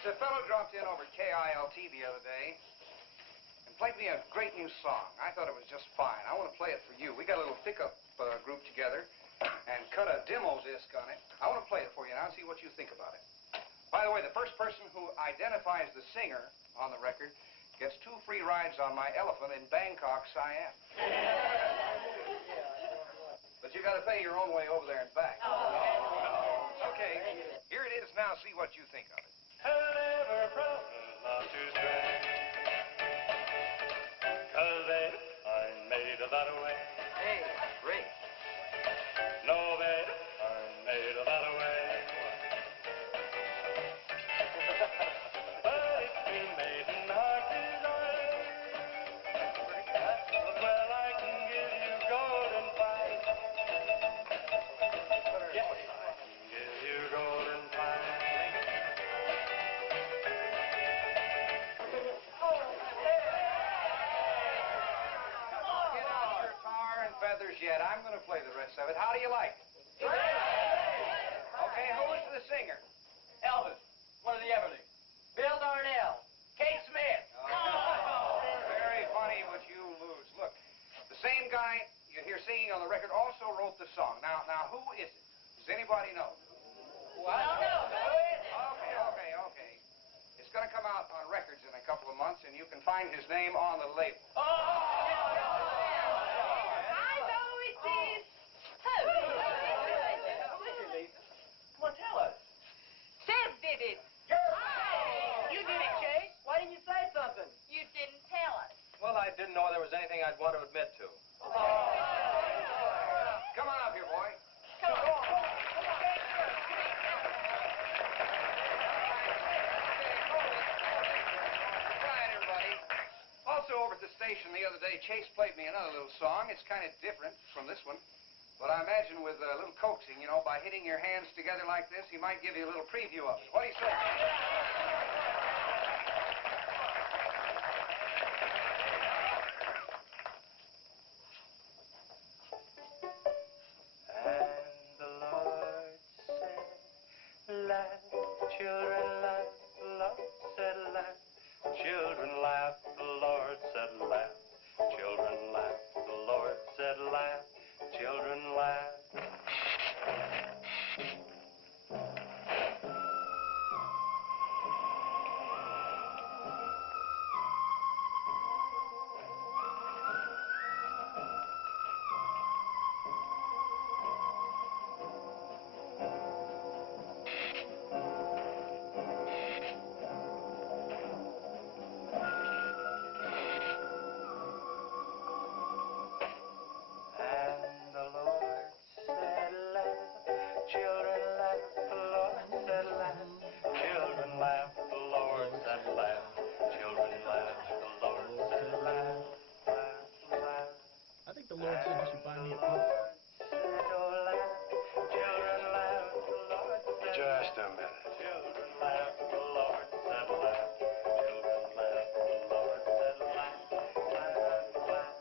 A fellow dropped in over KILT the other day and played me a great new song. I thought it was just fine. I want to play it for you. We got a little pickup group together and cut a demo disc on it. I want to play it for you now and see what you think about it. By the way, the first person who identifies the singer on the record gets 2 free rides on my elephant in Bangkok, Siam. But you got to pay your own way over there and back. Okay, here it is now. See what you think of it. And never promise not to stray, 'cause babe, I'm made that way. Hey, Ray. No, babe, I'm made that way. But if you maiden heart desire, well, I can give you golden fire. yet. I'm going to play the rest of it. How do you like it? Okay, who's the singer? Elvis, one of the Everlys. Bill Darnell. Kate Smith. Very funny, but you lose. Look, the same guy you hear singing on the record also wrote the song. Now, who is it? Does anybody know? Well, I don't know. Okay. It's going to come out on records in a couple of months, and you can find his name on the label. I know it is. Who is it, Lisa? Come on, tell us. Seb did it. You did it, Chase. Why didn't you say something? You didn't tell us. Well, I didn't know there was anything I'd want to admit to. Come on up here, boy. Come on. Quiet, everybody. Also, over at the station the other day, Chase played me another little song. It's kind of different from this one. But I imagine with a little coaxing, you know, by hitting your hands together like this, he might give you a little preview of it. What do you say? And the Lord said, laugh, children laugh, the Lord said, laugh, children laugh, the Lord said, laugh, children laugh, the Lord said, laugh, children laugh. And the Lord said, laugh, children laugh, the Lord said, laugh, children laugh, the Lord said, laugh, children laugh, the Lord said, laugh, laugh, laugh. I think the Lord said you should buy me a And the book. Lord said, oh, laugh, children laugh, the Lord said, Just a laugh, minute. children laugh, the Lord said, laugh, children laugh, the Lord said, laugh, laugh, laugh.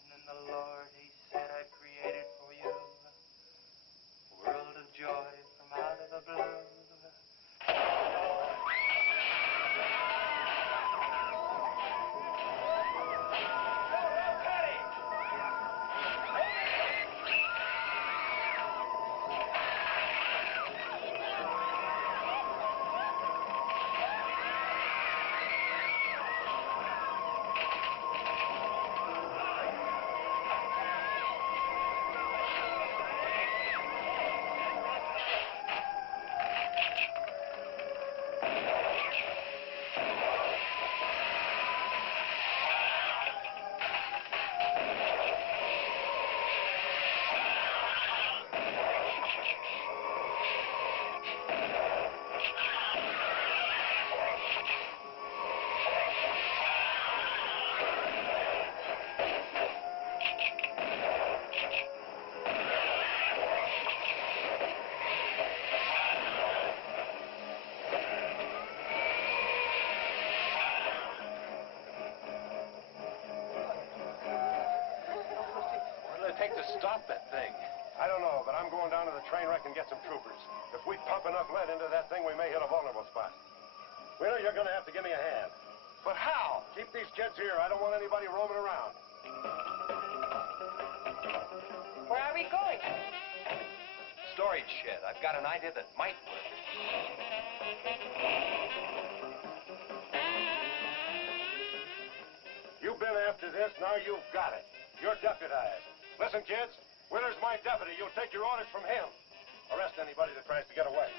And then the Lord, he said, I created for you a world of joy from out of the blue. What did it take to stop that thing? I don't know, but I'm going down to the train wreck and get some troopers. If we pump enough lead into that thing, we may hit a vulnerable spot. Wheeler, you're going to have to give me a hand. But how? Keep these kids here. I don't want anybody roaming around. Where are we going? Storage shed. I've got an idea that might work. You've been after this, now you've got it. You're deputized. Listen, kids, Wheeler's my deputy. You'll take your orders from him. Arrest anybody that tries to get away.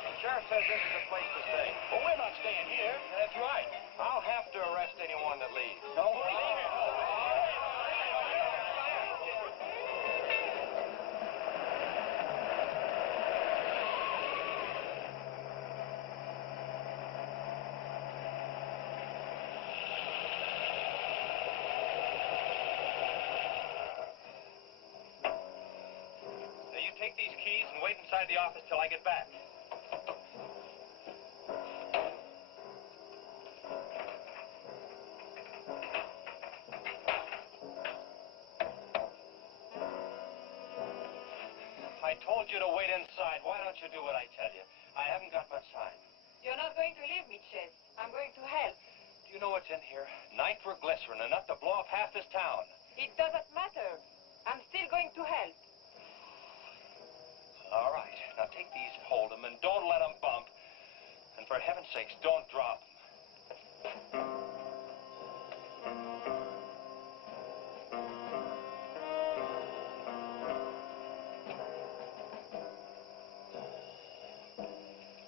The sheriff says this is a place to stay. Well, we're not staying here. That's right. I'll have to arrest anyone that leaves. No, leave it. Now, you take these keys and wait inside the office till I get back. I told you to wait inside. Why don't you do what I tell you? I haven't got much time. You're not going to leave me, Chase. I'm going to help. Do you know what's in here? Nitroglycerin, enough to blow up half this town. It doesn't matter. I'm still going to help. All right. Now take these, hold them, and don't let them bump. And for heaven's sakes, don't drop them.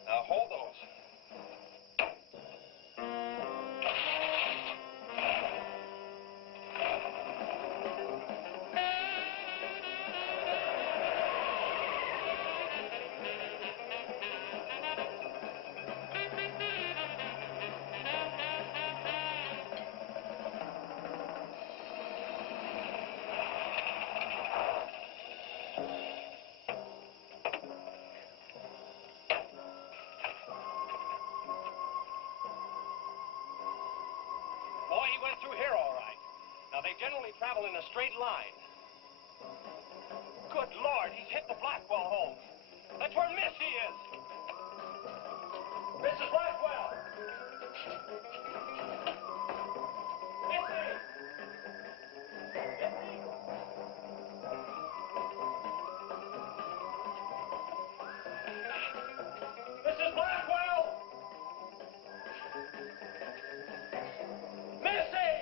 Now hold those. Boy, he went through here all right. Now, they generally travel in a straight line. Good Lord, he's hit the Blackwell home. That's where Missy is. Mrs. Blackwell! Missy! Mrs. Blackwell! Missy!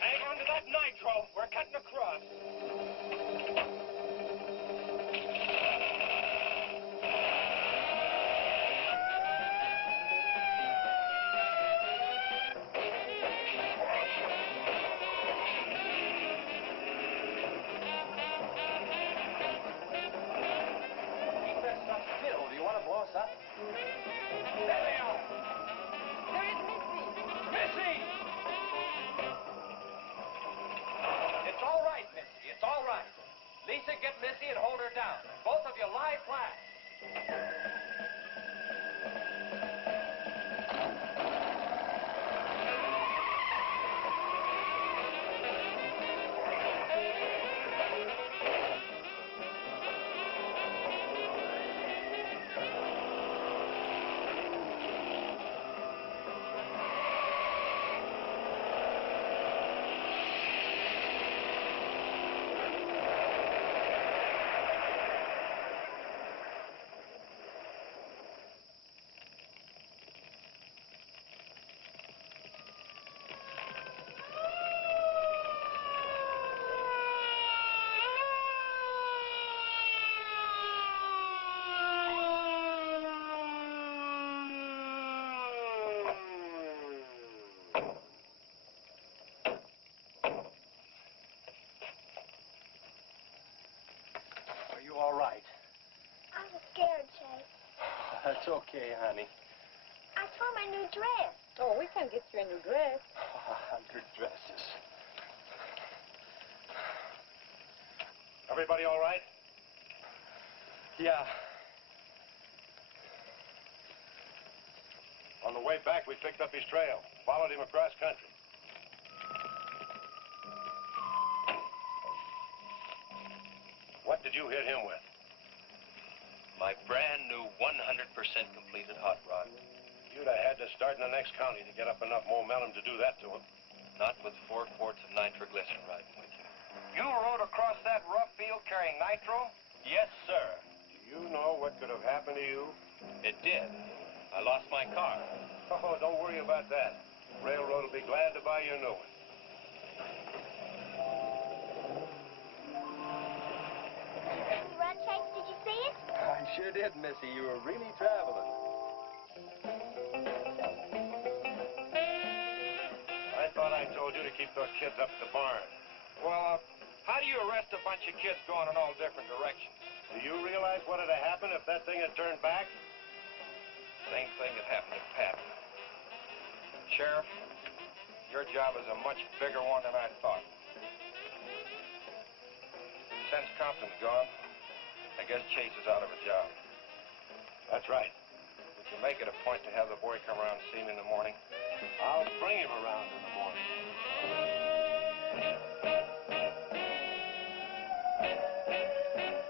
Hang on to that nitro. We're cutting across. Keep that stuff still. Do you want to blow us up? There they are. There is Missy. Missy! It's all right, Missy. It's all right. Lisa, get Missy and hold her down. Both of you lie flat. Are you all right? I was scared, Chase. That's okay, honey. I saw my new dress. Oh, we can get you a new dress. 100 dresses. Everybody all right? Yeah. On the way back, we picked up his trail, followed him across country. What did you hit him with? My brand new 100% completed hot rod. You'd have had to start in the next county to get up enough momentum to do that to him. Not with 4 quarts of nitroglycerin riding with you. You rode across that rough field carrying nitro? Yes, sir. Do you know what could have happened to you? It did. I lost my car. Oh, don't worry about that. Railroad will be glad to buy you a new one. Run, Chase, did you see it? I sure did, Missy. You were really traveling. I thought I told you to keep those kids up at the barn. Well, how do you arrest a bunch of kids going in all different directions? Do you realize what would have happened if that thing had turned back? Same thing that happened to Pat. Sheriff, your job is a much bigger one than I thought. Since Compton's gone, I guess Chase is out of a job. That's right. Would you make it a point to have the boy come around and see me in the morning? I'll bring him around in the morning. Thank you.